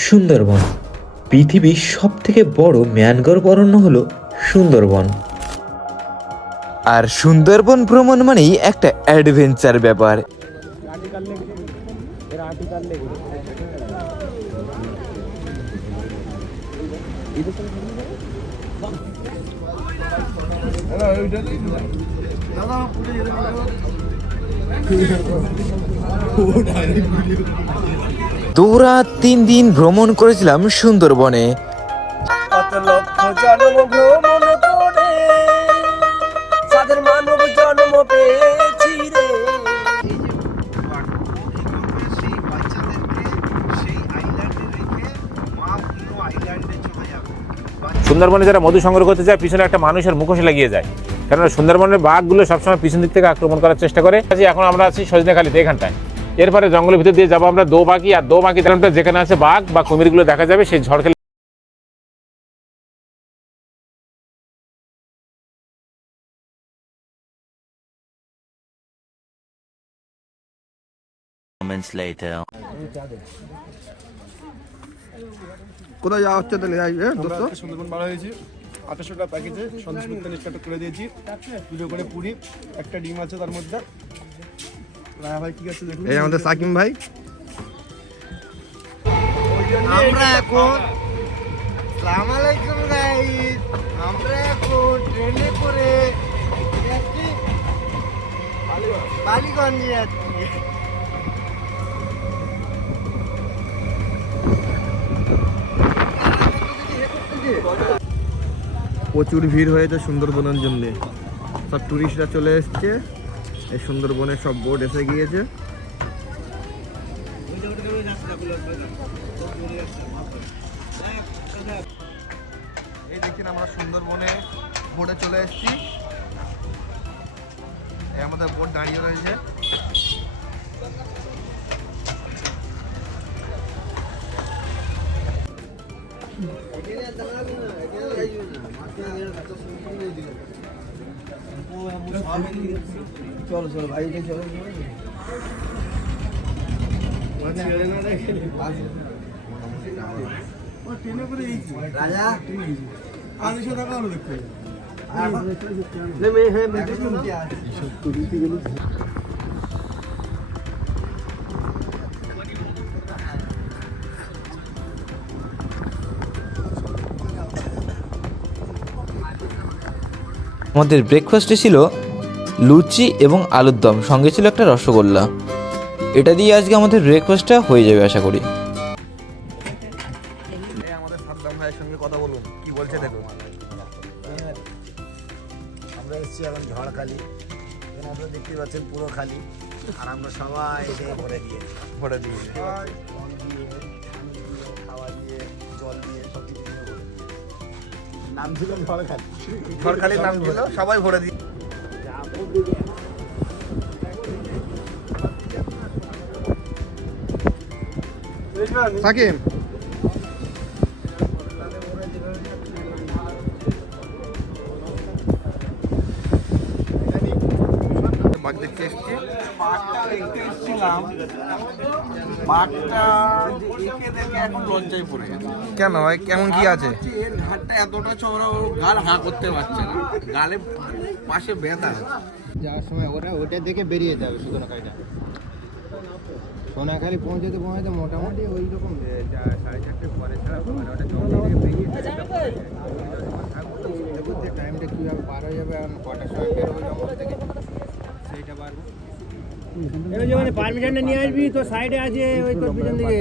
সুন্দরবন পৃথিবীর সবথেকে বড় ম্যানগ্রোভ অরণ্য হলো সুন্দরবন। আর সুন্দরবন ভ্রমণ মানেই একটা অ্যাডভেঞ্চার ব্যাপার। তোরা 3 দিন ভ্রমণ করেছিলাম সুন্দরবনে। কত লক্ষ জন্ম ভ্রমণ করে সাদের মানব জন্ম পেয়েছি রে। সুন্দরবনে যারা মধু সংগ্রহ করতে যায় পিছনে একটা মানুষের মুখোশ লাগিয়ে যায়, কারণ সুন্দরবনের বাঘগুলো সবসময় পিছন দিক থেকে আক্রমণ করার চেষ্টা করে। এখন আমরা আছি সজনেখালিতে এখানটায়। এরপরে জঙ্গলের ভিতর দিয়ে যাবো আমরা দোবাকি, আর দোবাকি যেখানে আছে বাঘ বা কুমিরগুলো দেখা যাবে সেই ঝড়খালি। কোথায় যাওয়া হচ্ছে তাহলে? সুন্দরবন বার হয়েছি 2800 টাকা প্যাকেজে সন্দেশ করতে স্টার্ট করে দিয়েছি। দুটো করে পুরি, একটা ডিম আছে তার মধ্যে। ভাই ঠিক আছে দেখুন, এই আমাদের সাকিম ভাই। আমরা এখন আসসালামু আলাইকুম গাইস, আমরা এখন ট্রেনে করে যাচ্ছি বালিগঞ্জ যাচ্ছি। প্রচুর ভিড় হয়েছে সুন্দরবনের জন্য। সব টুরিস্টরা চলে এসছে। এই সুন্দরবনের সব বোট এসে গিয়েছে। এই দেখছেন আমরা সুন্দরবনে বোটে চলে এসেছি। আমাদের বোট দাঁড়িয়ে রয়েছে। চলো চলো ভাই, চলো রাজা 500 টাকা হলো দেখতে। আমাদের ব্রেকফাস্টে ছিল লুচি এবং আলুর দম, সঙ্গে ছিল একটা রসগোল্লা। এটা দিয়ে আজকে আমাদের ব্রেকফাস্টটা হয়ে যাবে আশা করি। আমাদের সাদ্দাম ভাইয়ের সঙ্গে কথা বলুন, কি বলছে দেখুন। আমরা এসেছি এখন ঝড়খালি, এখানে আপনারা দেখতে পাচ্ছেন পুরো খালি, আর আমরা সবাই এসে ভরে দিয়েছি। ভরে দিয়ে জল দিয়ে, খাওয়া দিয়ে, জল দিয়ে সব কিছু দিয়ে ভরে দিয়েছি। নাম ছিল ঝড়খালি। ঝড়খালির নাম ছিল, সবাই ভরে দিয়ে। সাকিম বাঘ দেখতে এসছি। বাঘটা দেখে দেখে এখন লজ্জায় পড়ে গেছে। কেন ভাই, কেমন কি আছে? এর ঘাটটা এতটা চওড়া, ও গাল হাঁ করতে পারছে না, গালে পাশে ব্যথা আছে। যাওয়ার সময় ওটা দেখে বেরিয়ে যাবে সোনাখালিটা। সোনাখালি পৌঁছাতে পৌঁছাতে মোটামুটি ওই রকম 4:30 পরে ছাড়া ওটা জঙ্গল থেকে বেরিয়ে টাইমটা কীভাবে পার হয়ে যাবে, এখন কটার সময় বেরোবো জঙ্গল থেকে সেইটা পারবো। পারমিশনটা নিয়ে আসবি, তো সাইডে আছে ওই তোর পিছন দিকে।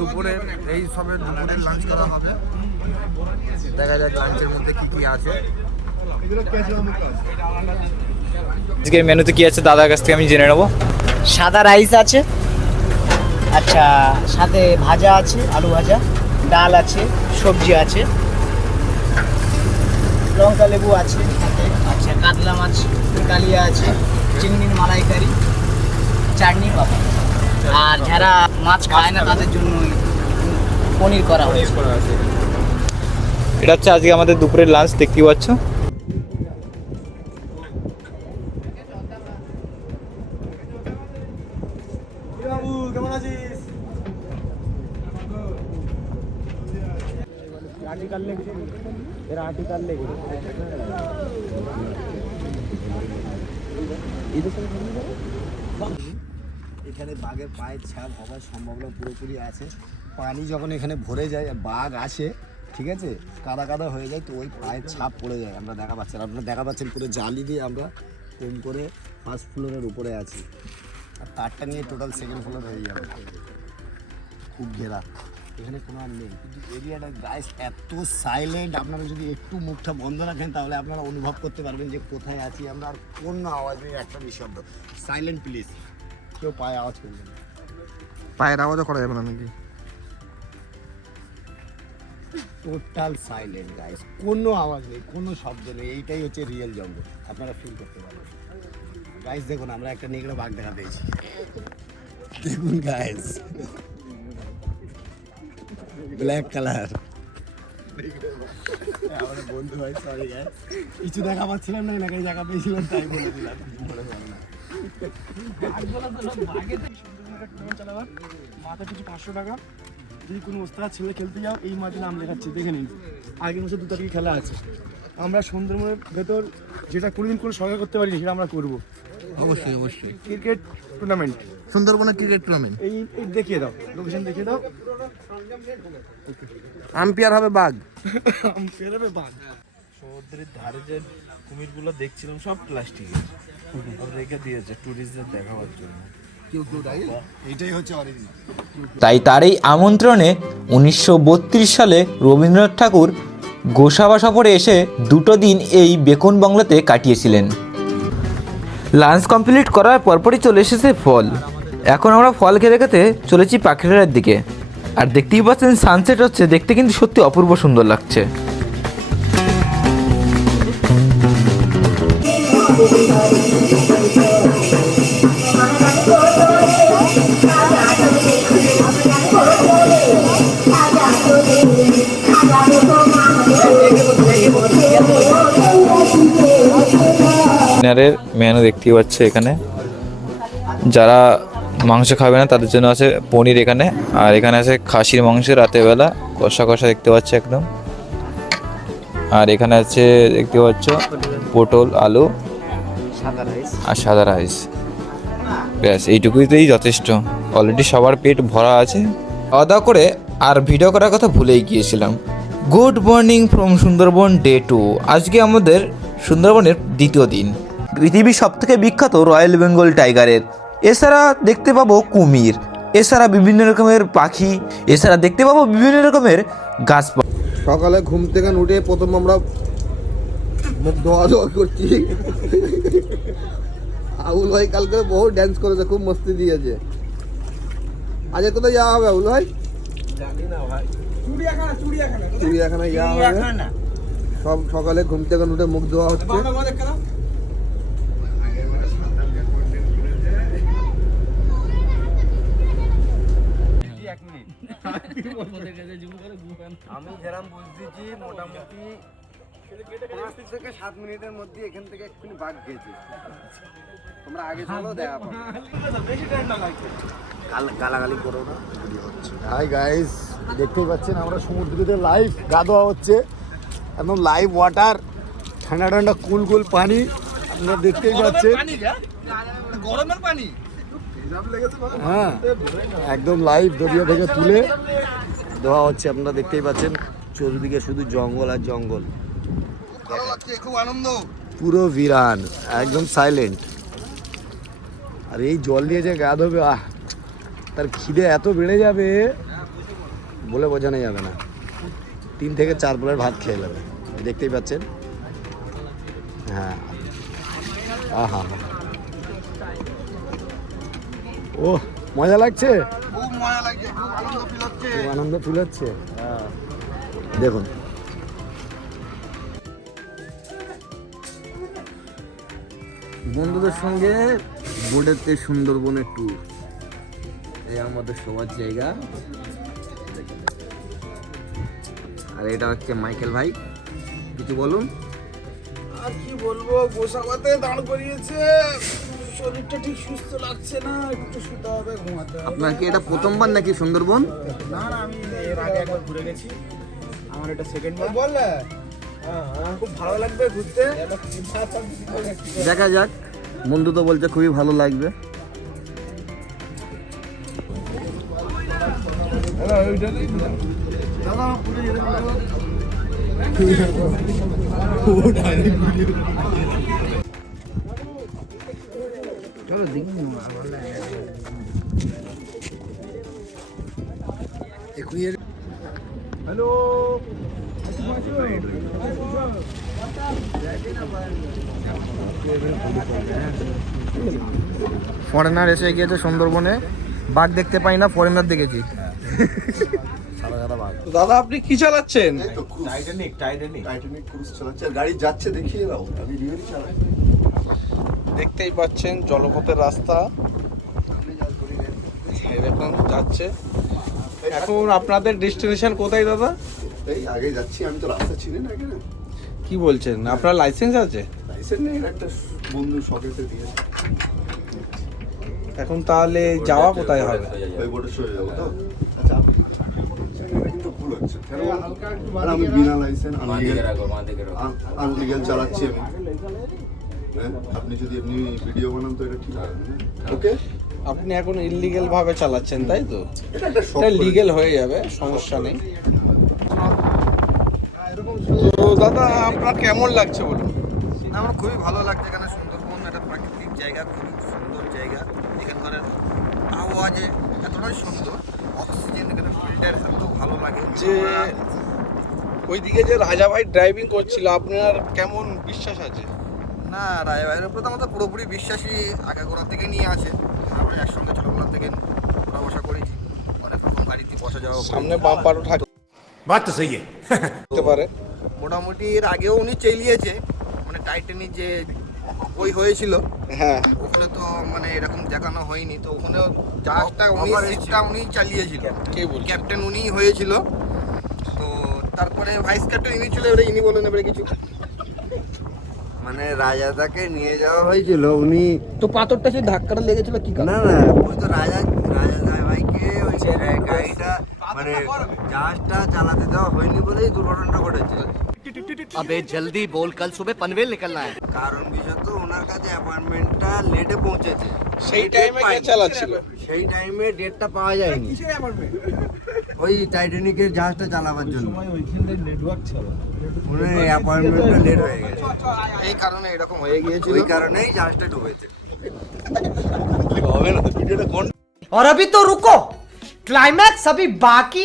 দুপুরে এই সবে দুপুরের লাঞ্চ করা হবে। দেখা যাক লাঞ্চের মধ্যে কি কি আছে। আজকের মেনুতে কি আছে দাদার কাছ থেকে আমি জেনে নেবো। সাদা রাইস আছে, আচ্ছা সাথে ভাজা আছে, আলু ভাজা, ডাল আছে, সবজি আছে, লঙ্কা লেবু আছে, আচ্ছা কাতলা মাছ কালিয়া আছে, চিংড়ির মালাইকারি, চাটনি পাপড়। আর যারা মাছ খায় না তাদের জন্য পনির করা হয়েছে। এটা হচ্ছে আজকে আমাদের দুপুরের লাঞ্চ, দেখতেই পাচ্ছ। বাবু কেমন আছিস? এখানে বাঘের পায়ের ছাপ হওয়ার সম্ভাবনা পুরোপুরি আছে। পানি যখন এখানে ভরে যায় আর বাঘ আসে, ঠিক আছে, কাদা কাদা হয়ে যায়, তো ওই পায়ের ছাপ পড়ে যায়। আমরা দেখা পাচ্ছেন, আপনারা দেখা পাচ্ছেন পুরো জালি দিয়ে আমরা কম করে ফার্স্ট ফ্লোরের উপরে আছি, আর তারটা নিয়ে টোটাল সেকেন্ড ফ্লোর হয়ে যাবে। খুব ঘেরা, এখানে কোনো আর নেই, কিন্তু এরিয়াটা গাইস এত সাইলেন্ট, আপনারা যদি একটু মুখটা বন্ধ রাখেন তাহলে আপনারা অনুভব করতে পারবেন যে কোথায় আছি আমরা। আর কোনো আওয়াজ নেই, একটা নিঃশব্দ, সাইলেন্ট প্লিজ, কেউ পায়ে আওয়াজ করবেন না। পায়ের আওয়াজও করা যাবে না নাকি? টোটাল সাইলেন্ট গাইস, কোনো আওয়াজ নেই, কোনো শব্দ নেই, এইটাই হচ্ছে রিয়েল জঙ্গল, আপনারা ফিল করতে পারবেন। গাইস দেখুন, আমরা একটা নেকড়ে বাঘ দেখা পেয়েছি, দেখুন গাইস, ব্ল্যাক কালার। আমাদের বন্ধু ভাই, সরি গাইস, কিছু দেখা পাচ্ছিলাম না, এনাকে দেখা পেয়েছিলাম তাই বলে দিলাম। চালাবার মাথা কিছু 500 টাকা, যদি কোনো ওস্তাদ ছেলে খেলতে যাও এই মাঠে নাম লেখাচ্ছি, দেখে নিন। আগের বছর 2 তারিখে খেলা আছে। আমরা সুন্দরবনের ভেতর যেটা কোনোদিন কোনো সরকার করতে পারিনি সেটা আমরা করবো। অবশ্যই অবশ্যই। ক্রিকেট টুর্নামেন্ট, সুন্দরবনে ক্রিকেট টুর্নামেন্ট। এই দেখিয়ে দাও, লোকেশন দেখিয়ে দাও। আম্পায়ার হবে বাঘ। ফেরবে বাঘ। সমুদ্রের ধারে যে কুমিরগুলো দেখছিলাম সব প্লাস্টিকের, রেখে দিয়েছে টুরিস্টদের দেখাবার জন্য। এইটাই হচ্ছে অরিজিনাল। তাই তার এই আমন্ত্রণে 1932 সালে রবীন্দ্রনাথ ঠাকুর গোসাবা সফরে এসে 2 দিন এই বেকন বাংলাতে কাটিয়েছিলেন। লাঞ্চ কমপ্লিট করার পরপরই চলে এসেছে ফল। এখন আমরা ফল খেতে খেতে চলেছি পাখিরার দিকে। আর দেখতেই পাচ্ছেন সানসেট হচ্ছে, দেখতে কিন্তু সত্যি অপূর্ব সুন্দর লাগছে। ডিনারের মেনু দেখতেই পাচ্ছে এখানে। যারা মাংস খাবে না তাদের জন্য আছে পনির এখানে, আর এখানে আছে খাসির মাংস রাতেরবেলা কষা কষা দেখতে পাচ্ছে একদম। আর এখানে আছে দেখতে পাচ্ছ পটল আলু আর সাদা রাইস। ব্যাস এইটুকুইতেই যথেষ্ট, অলরেডি সবার পেট ভরা আছে। খাওয়া দাওয়া করে আর ভিডিও করার কথা ভুলেই গিয়েছিলাম। Good morning from Sundarban day 2। আজকে আমাদের সুন্দরবনের 2য় দিন। পৃথিবীর সবথেকে বিখ্যাত রয়্যাল বেঙ্গল টাইগারের, এছাড়া দেখতে পাবো কুমির, এছাড়া বিভিন্ন রকমের পাখি, এছাড়া দেখতে পাবো বিভিন্ন রকমের গাছপালা। সকালে ঘুম থেকে উঠে প্রথম আমরা মুখ ধোয়া ধোয়া করছি। আউল ভাই কালকে বহু ড্যান্স করেছে, খুব মস্তি দিয়েছে। আজ কোথায় যাওয়া হবে আউল ভাই? চিড়িয়াখানা যাওয়া হবে। সব সকালে ঘুম থেকে উঠে মুখ ধোয়া হচ্ছে। আমি যেরাম বুঝতেছি মোটামুটি 5 থেকে 7 মিনিটের মধ্যে এখান থেকে এক্ষুনি বাঘ গেছে। তোমরা আগে চলো, দেখা পাবো। গালাগালি করো না, ভিডিও হচ্ছে। হাই গাইস, দেখতেই পাচ্ছেন আমরা সমুদ্রতে লাইভ গা ধোয়া হচ্ছে, একদম লাইভ ওয়াটার, ঠান্ডা ঠান্ডা কুল কুল পানি, আপনারা দেখতেই পাচ্ছেন। গরমের পানি হ্যাঁ, একদম লাইভ দরিয়া থেকে তুলে ধোয়া হচ্ছে, আপনারা দেখতেই পাচ্ছেন। চতুর্দিকে শুধু জঙ্গল আর জঙ্গল, খুব আনন্দ। পুরো ভিরান, একদম সাইলেন্ট। আর এই জল দিয়ে যে গা ধোবে, তার খিদে এত বেড়ে যাবে বলে বোঝানো যাবে না। 3 থেকে 4 প্লেট ভাত খেয়ে নেবে, দেখতেই পাচ্ছেন। হ্যাঁ, আহা, ও মজা লাগছে, খুব মজা লাগছে, খুব আনন্দ ফিল হচ্ছে। খুব আনন্দ ফিল হচ্ছে। হ্যাঁ, দেখুন বন্ধুদের সঙ্গে বোটেতে সুন্দরবনের ট্যুর, এই আমাদের সবার জায়গা। আর এটা হচ্ছে মাইকেল ভাই, কিছু বলুন। আর কি বলবো, গোসাবাতে দাঁড় করিয়েছে, শরীরটা ঠিক সুস্থ লাগছে না, একটু শুতে হবে, ঘুমাতে হবে। আপনার কি এটা প্রথমবার নাকি সুন্দরবন? না না, আমি এর আগে একবার ঘুরে গেছি, আমার এটা সেকেন্ড বার। বললে খুব ভালো লাগবে ঘুরতে। দেখা যাক, বন্ধু তো বলছে খুবই ভালো লাগবে। দাদা পুরো যেতে পারবো? চলো দেখি হ্যালো, ফরেনার এসে গিয়েছে সুন্দরবনে, বাঘ দেখতে পাই না, ফরেনার দেখেছি। দাদা আপনি কি চালাচ্ছেন? টাইটানিক ক্রুজ চালাচ্ছে, আর গাড়ি যাচ্ছে দেখিয়ে দাও, আমি রিয়েলি চালাই। দেখতেই পাচ্ছেন জলপথের রাস্তা এরকম যাচ্ছে। এখন আপনাদের ডেস্টিনেশন কোথায় দাদা? এই আগে যাচ্ছি, আমি তো রাস্তা চিনি না এখানে। কি বলছেন, আপনার লাইসেন্স আছে? লাইসেন্স নেই, একটা বন্ধু শখেতে দিয়েছে। এখন তাহলে যাওয়া কোথায় হবে? ওই বোটে চলে যাবো তো। আচ্ছা, কিন্তু ভুল হচ্ছে কেন? আর আমি বিনা লাইসেন্স আনলিগাল চালাচ্ছি আমি। হ্যাঁ, আপনি যদি এমনি ভিডিও বানান তো এটা ঠিক হবে না। ওকে, আপনি এখন ইললিগেল ভাবে চালাচ্ছেন তাই তো? এটা একটা শখ এটা করে। লিগেল হয়ে যাবে, সমস্যা নেই। তো দাদা আপনার কেমন লাগছে বলুন? আমার খুবই ভালো লাগছে, এখানে সুন্দরবন একটা প্রাকৃতিক জায়গা, খুবই সুন্দর জায়গা। এখানকার আবহাওয়া যে এতটাই সুন্দর, অক্সিজেন এখানে ফিল্টার, এত ভালো লাগে যে ওইদিকে যে রাজা ভাই ড্রাইভিং করছিল, আপনার কেমন বিশ্বাস আছে? না, রায়বাইয়ের উপরে তো আমাদের পুরোপুরি বিশ্বাসী, আগাগোড়া থেকে নিয়ে আছে। আমরা একসঙ্গে ছোটবেলা থেকে ঘোরা বসা করেছি, অনেক রকম গাড়িতে বসা যাওয়া করেছি। সামনে বাম্পারও থাকতে পারে। মোটামুটি এর আগেও উনি চালিয়েছে, মানে টাইটানিক যে বই হয়েছিল, হ্যাঁ, ওখানে তো মানে এরকম দেখানো হয়নি, তো ওখানেও জাহাজটা উনি, সিটটা উনি চালিয়েছিলেন, কে বলছে? ক্যাপ্টেন উনি হয়েছিল। তো তারপরে ভাইস ক্যাপ্টেন ইনি ছিল, এবারে ইনি বলেন এবারে কিছু। মানে রাজাদাকে নিয়ে যাওয়া হয়েছিল, উনি তো পাথরটা সেই ধাক্কাটা লেগেছিল কি না না, ওই তো রাজা ভাইকে ওই গাড়িটা মানে জাহাজটা চালাতে দেওয়া হয়নি বলেই দুর্ঘটনাটা ঘটেছে। अबे जल्दी बोल, कल सुबह पनवेल निकलना है। কারণ বিশেষত ওনার কাছে অ্যাপয়েন্টমেন্টটা লেটে পৌঁছেছে, সেই টাইমে কে চালাচ্ছিল? সেই টাইমে ডেটটা পাওয়া যায়নি ওই টাইটানিকের জাহাজটা চালাবার জন্য। ওনার অ্যাপয়েন্টমেন্টটা লেট হয়ে গেছে, এই কারণে এরকম হয়ে গিয়েছিল। ওই কারণেই জাহাজটা ডুবেছে। और अभी तो रुको, क्लाइमैक्स अभी बाकी।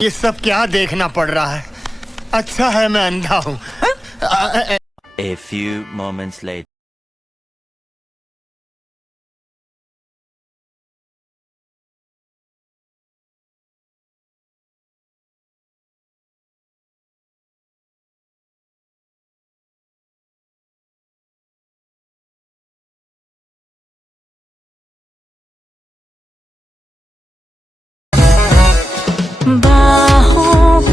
ये सब क्या देखना पड़ रहा है? अच्छा है मैं अंधा हूँ। A few moments later.